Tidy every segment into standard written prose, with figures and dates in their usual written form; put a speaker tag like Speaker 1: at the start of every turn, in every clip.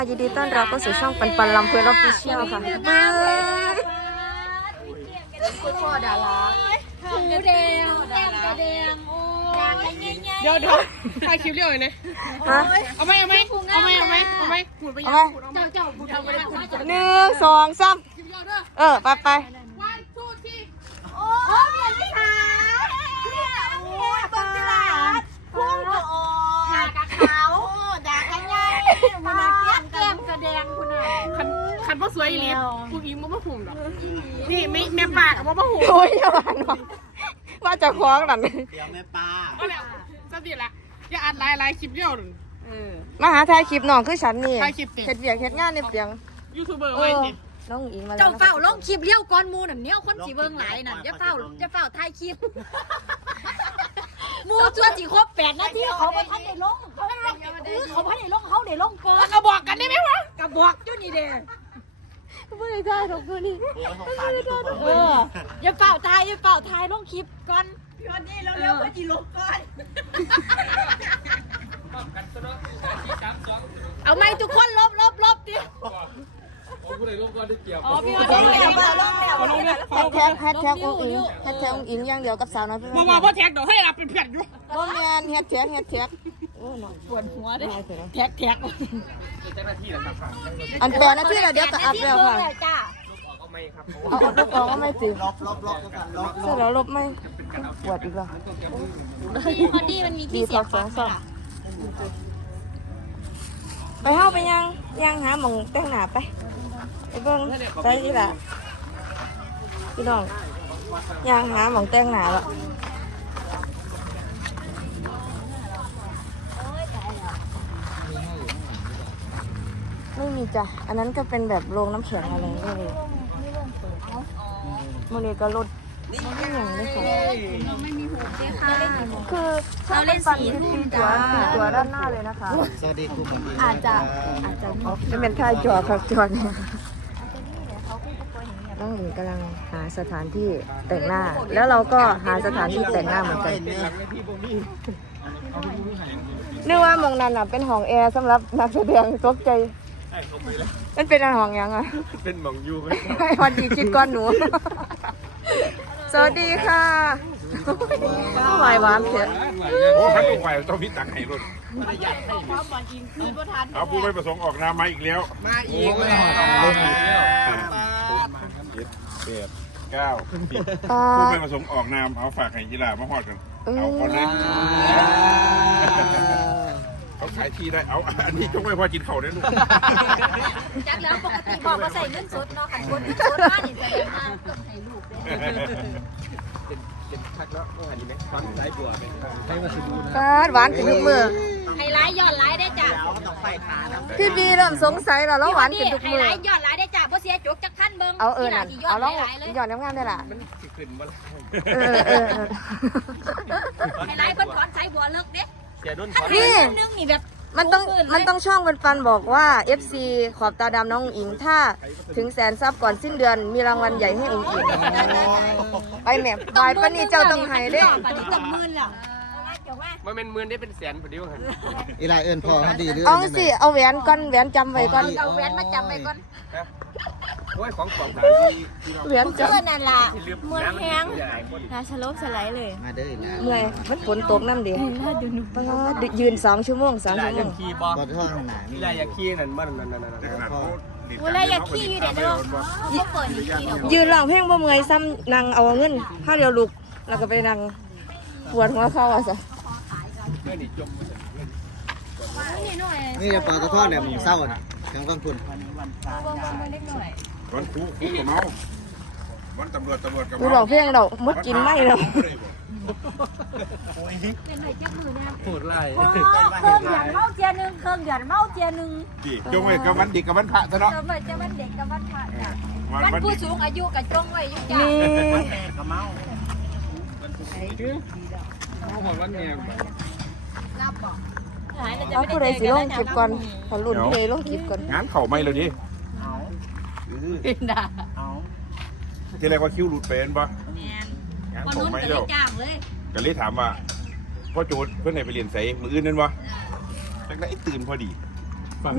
Speaker 1: ยินดีต้อนรับเข้าสู่ช่องปันปันลำเพลินออฟฟิเชียลค่ะ
Speaker 2: พ่อดาราผิวแดงแก้มก็แดงโอ้
Speaker 3: เดี๋ยวถ่ายคลิปเรียวเลยนะเอาไหมพูดไปยัง
Speaker 2: เจ้าพูดทำไปได้
Speaker 1: 1 2 3ไป
Speaker 3: วันทูที่
Speaker 2: โอ้เรียนไม่ถามโอ้บังตลาดพุ่งก็ออกหน้ากะขาวด่ากันใหญ่มันแก้มก็แดงคุณน่ะ
Speaker 3: คันพ่อสวยอีหลีผู้หญิงมันไม่หุ่มหรอกนี่แม่ปากกับพ่อหุ่ม
Speaker 1: โอ้ยอย่ามาหน่อยว่าจะคล้องหลัง
Speaker 4: เดี๋ยวแม่ป้า
Speaker 3: ก็แล้วสติละอย่าอัดไลน์คลิปเดียว
Speaker 1: มาหาถ่ายคลิปน้องคือฉันนี่
Speaker 3: ถ่ายคลิป
Speaker 1: เฮ็ดเวียกเฮ็ดงานในเปียง
Speaker 3: ยูทูบเบอร์ไว้สิ
Speaker 1: น้องอิงมาแล้ว
Speaker 2: เจ้าเฝ้าลงคลิปเลี้ยวก้อนมูน่ะเนี่ยคนสีเบิ่งหลายน่ะอย่าเฝ้าถ่ายคลิปมูชวนสิครบ8 นาทีเขาบ่ทันได้ลงเขาพันได้ลงเขาได้ลงเกิน
Speaker 3: ก็บอกกันได้ไหมวะ
Speaker 2: กระบอกอยู่นี่เด้
Speaker 1: ไม่ได้ถ่ายของคนนี้
Speaker 2: อย่าเฝ้าถ่ายลงคลิปก่อนก่อนนี่เร็วๆก็สิลงก่อนเอาไหมทุกคนลบดิ
Speaker 5: ผู้ใดลงก่อนได้เกี่ยว
Speaker 2: พี่ว่าลงแล้ว
Speaker 1: แฮชแท็กอุ้งอิงอย่างเดียวกับสาวน้อยเพื่อน
Speaker 3: มาพ่อแท็กเดี๋ยวให้รับเป็นเพี้ยนอยู่
Speaker 1: บ่แม่นแฮชแท็กโอ้น้อง
Speaker 2: ปวดหัวเด้แท็ก
Speaker 1: อัน8 นาทีแล้วเดี๋ยวก็อัพแล้วค่ะ
Speaker 2: จ้า
Speaker 1: เอาลบออกก็ไม่ติด
Speaker 4: ลบแล้วกัน
Speaker 1: เสร็จแล้วลบไม่ปวดอีกแล้ว
Speaker 2: พอดีมันมีที่เสียบปลั๊กค่ะ
Speaker 1: ไปเฮาไปยังหาหม่องแต่งหน้าไปเบิ่งไปนี่ล่ะพี่น้องยังหาหม่องแต่งหน้าแล้วไม่มีจ้ะอันนั้นก็เป็นแบบโรงน้ำแข็งอะไรก็เลยมันเลยก็ลดไม่อย่างนี้ค่ะคือถ้าเป็นฟันที่ตีตัวด้านหน้าเลยนะคะ
Speaker 4: สวัสดีครูผม
Speaker 2: อาจจะ
Speaker 1: จะเป็นท่าจอครับจอเนี่ยน้องหญิงกำลังหาสถานที่แต่งหน้า แล้วเราก็หาสถานที่แต่งหน้าเหมือนกันนึกว่ามองนั้นอ่ะเป็นห้องแอร์สำหรับนักแสดงตกใจมันเป็นห้องยังอ่ะ
Speaker 5: เป็นหมองยูไหม
Speaker 1: วันดีคิดก้อนหนูสวัสดีค่ะหวานหวานเถอะ
Speaker 5: โอ้พันต้องไหวต้องพิตักให้รุ่นเอาผู้ไม่ประสงค์ออกนามมาอีกแล้ว
Speaker 4: มาอีกแล้ว
Speaker 5: 7 8 9 10ผู้ไม่ประสงค์ออกนามเอาฝากให้กีฬามาฮอดกันเอาคนเลยเขาขายที่ได้เอาอันนี้ต้องไม่พอกินเข่าได้ลูก
Speaker 2: จักแล้วปกติบอกว่าใส่เงินสดเนาะขันคนสดมานี่แสดงว่าต้องให้ลูก
Speaker 5: เป็นทักแล้วอันนี้ไหมฟังสายบัวเป็นใช้มาสิดูนะ
Speaker 1: หวานขึ้นทุกมือ
Speaker 2: ไฮไลท์ยอดไลท์ได้จ้ะ
Speaker 1: พี่บีเริ่มสงสัยแล้วหวานขึ้นทุกมือ
Speaker 2: ไฮไลท์ยอดไลท์ได้จ้ะเพราะเสียจุกจากขั้นเบิ้ง
Speaker 1: เอาน่ะเอาแล้วยอดน้ำงานได้ล่ะ
Speaker 5: มันสิขึ้นบ่ล่ะ
Speaker 2: ไฮไลท์เพิ่นถอนสายบัวเลิกเด้
Speaker 1: นี่
Speaker 2: นึงนี่แบบ
Speaker 1: มันต้องช่องปันบอกว่า FC ขอบตาดำน้องอิงถ้าถึง100,000 ซับก่อนสิ้นเดือนมีรางวัลใหญ่ให้อิงอิงไปแม่บายปนี่เจ้าต้องให้เด้
Speaker 2: ปนี่ต้องหมื่นแล้ว
Speaker 5: มันเป็นหมื่นได้เป็นแสนพอดีว่า
Speaker 4: อีไลเอิญพอดีหรือ
Speaker 1: เอาสิเอาแหวนก่อนแหวนจำไว้ก่อน
Speaker 2: เอาแหวนมาจำไว้ก่อน
Speaker 5: โอ้ยของของ
Speaker 1: แหวนจำ
Speaker 2: นั่นล่ะเมื่อแห้งน่าสลบสลายเลย
Speaker 4: มาเด้อนะ
Speaker 1: เมื่อยมันฝนตกน้ำดิยืน2 ชั่วโมง3 ชั่วโมง
Speaker 4: บอดท่องหนา
Speaker 5: นี่แหละอยากขี้นั่นมันนั่น
Speaker 2: เวลาอยากขี้อยู่เดี๋ยวเขาเปิดขี้เดี๋ยว
Speaker 1: ยืนร้องเพลงบ่เมื่อยซ้ำนั่งเอาเงินข้าวเดียวลุกแล้วก็ไปนั่งปวดหัวเข้าอ่ะสิ
Speaker 4: นี่จะปลาทอดแบบเศร้าน่ะแข็งก้อนคุณ
Speaker 5: วันครูกับเมาวันตำรวจกับ
Speaker 1: ดูร้องเพลงเรามดกินไม่เรา
Speaker 5: โหดไล่
Speaker 2: เครื่องเดือนเมาเจียนึงเครื่องเดือนเมาเจียนึง
Speaker 5: ดิจงไว้กับวันเด็กกับวันพระซะเนาะ
Speaker 2: จะวันเด็กกับวันพระวันผู้สูงอายุกับจงไว้ยุ่งยาก
Speaker 4: วันแม่กับเมา
Speaker 5: วันเมีย
Speaker 2: รับบอก
Speaker 1: เอาผู้ใดสิลงคลิปก่อนขอหลุดผู้ใดลงคลิปก่อน
Speaker 5: งานเข่าไม่เลยดิที่แรกว่าคิวหลุดเป็นปะงานเข่าไม่แล้วก็เลยถามว่าพ่อโจทย์เพื่อนไหนไปเรียนใส่มืออื่นนั่นวะแล้วไอ้ตื่นพอดีฝัน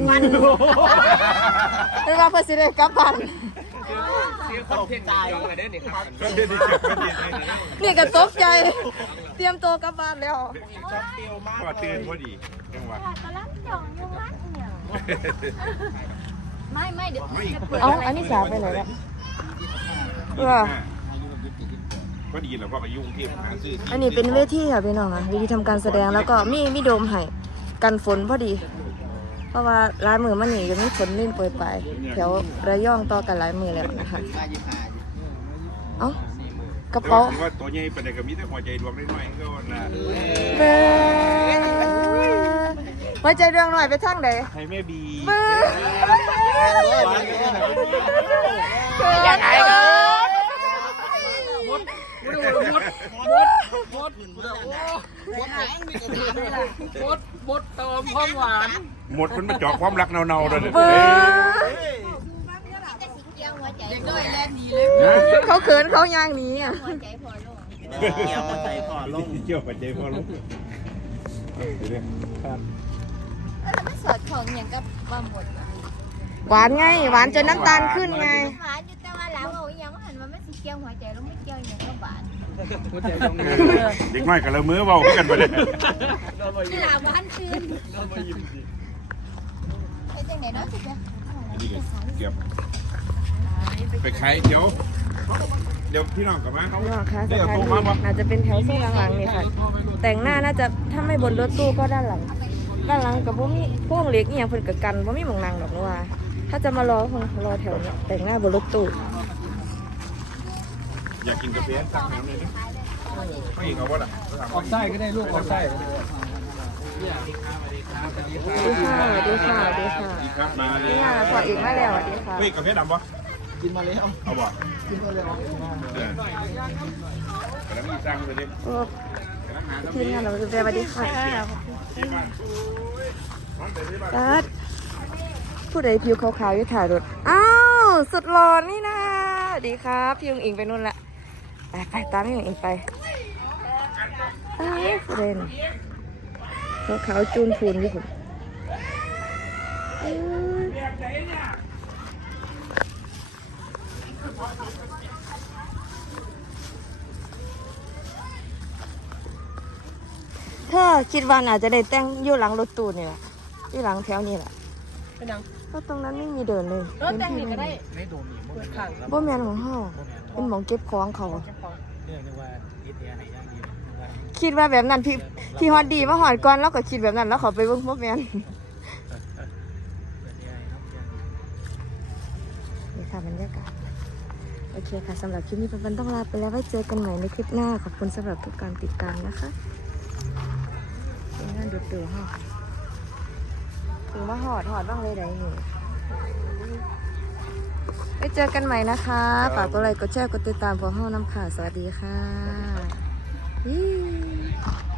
Speaker 1: เวลาเพื่อสิได้กลับบ้าน
Speaker 4: ตกใจเลยได้เนี่ยครับ
Speaker 1: นี่ก็ตกใจ เตรียมตัวกลับบ้านแล้ว
Speaker 5: ก็เตือนพอดีจังหวะ
Speaker 2: กำลังจ่องอยู่มั้งเนี่ยไม่เดี๋ยว
Speaker 1: เอ้าอันนี้สาวไปไหนแล้วว่า
Speaker 5: ก็ดีแล้วเพราะไปยุ่งที่หาซื้อ
Speaker 1: อันนี้เป็นเวทีค่ะพี่น้องอ่ะเวทีทำการแสดงแล้วก็มีโดมให้กันฝนพอดี เพราะว่าร้านมือมันนี่ก็มีฝนเล่นโปรยปลายแถวระยองต่อกันหลายมือแล้วนะคะเอ้ากระเป๋า
Speaker 5: ว่าตัวใหญ่เป็นกับมีแต่หัวใจดวงน้อยๆก็นะ
Speaker 1: เบ้ไว้ใจเรื่องหน่อยไปทางไหน
Speaker 5: ให้แม่บี
Speaker 1: เบ้ยังไง
Speaker 3: บดเติมความหวาน
Speaker 5: หมดมันมาเจาะความรักเนาๆเลย
Speaker 1: เบ้
Speaker 2: เกี่ยวหัวใจ
Speaker 1: เขาเขินเขาย่างหนี้อ่ะ
Speaker 2: หัวใจพอลง
Speaker 4: เกี่ยวใจคอลง
Speaker 5: เกี่ยวกับใจพอลง
Speaker 2: แล้วมันสอดของอย่างกับว่าหมด
Speaker 1: หวานไงหวานจนน้ำตาลขึ้นไง
Speaker 2: หาอยู่แต่ว่าหลังเอาอย่างว่าหันว่ามันสิเกี่ยวหัวใจแล้วไม่เกี่ยวอย่างก็บาด
Speaker 5: เด็กน้อยกับเรามือเบากันไปเลย
Speaker 2: ที่หลาบ้านคืนไอ้จังไหนเนาะสิจ๊ะ
Speaker 5: นี่เก็บไปขายเดี๋ยวพี่น้องกลับมาเขา
Speaker 1: พี่น้องคะส
Speaker 5: เดี๋ยว
Speaker 1: ถาน
Speaker 5: โทร
Speaker 1: ที่
Speaker 5: มาบ่
Speaker 1: น่าจะเป็นแถวโซนหลังๆนี่ค่ะ แต่งหน้าน่าจะถ้าไม่บนรถตู้ก็ด้านหลัง ด้านหลังกับพวกมีพวกเล็กอหย่างเพิ่นกับกันว่ามีหมองนางดอกนัวาถ้าจะมารอคงรอแถวเนี้ยแต่งหน้าบนรถตู้
Speaker 5: อยากกินกาแฟสั่งน้ำเลยนะไม่เอาวะล่ะ
Speaker 4: ออกไส้ก็ได้ลูกออกไส้
Speaker 1: สวัสดีค่ะสวัสดีค่ะสวัสดีค่ะ
Speaker 5: ดีครับมาเล
Speaker 1: นี่
Speaker 5: ย
Speaker 1: ค่ะพออีกมาแล้วสวัสดีค่ะ
Speaker 5: เฮ้ยกาแฟดำปะ
Speaker 4: กินมาแล้ว
Speaker 5: เอาบ่แล้วมีสั่งเลยดิ
Speaker 1: โอ้ทีมงานเราจะสวัสดีค่ะตัดผู้ใดผิวขาวๆอยู่ถ่ายรถอ้าวสุดหล่อนี่นะสวัสดีครับพี่ยุงอิงไปนู่นละไปตามพี่ยุงอิงไปผู้ใดน่ะขาวๆจูนพูนอยู่ผมเธอคิดว่าอาจจะได้แต่งอยู่หลังรถตู้นี่แหละอยู่หลังแถวนี้แหละ
Speaker 3: เป็นยัง
Speaker 1: เพราะตรงนั้นไม่มีเดินเลย
Speaker 3: รถแต่งนี่ก็ได้
Speaker 4: ไม่โดนหนี
Speaker 3: เปิดข้าง
Speaker 1: บ่แมนของเฮาเป็นหมองเก็บของเขา
Speaker 4: เรื่องนึกว่าอีเทียไหนย่างดีนึกว่า
Speaker 1: คิดว่าแบบนั้นพี่ฮอดดีมาหอดก่อนแล้วก็คิดแบบนั้นแล้วเขาไปเบิ่งบ่แม่นนี่ค่ะบรรยากาศโอเคค่ะสำหรับคลิปนี้ปันต้องลาไปแล้วไว้เจอกันใหม่ในคลิปหน้าขอบคุณสำหรับทุกการติดตามนะคะเป็นงานดูดๆเฮาถึงมาหอดบ้างเลยได้นี่ไว้เจอกันใหม่นะคะฝากกดไลค์กดแชร์กดติดตามพวกเฮานำค่ะสวัสดีค่ะ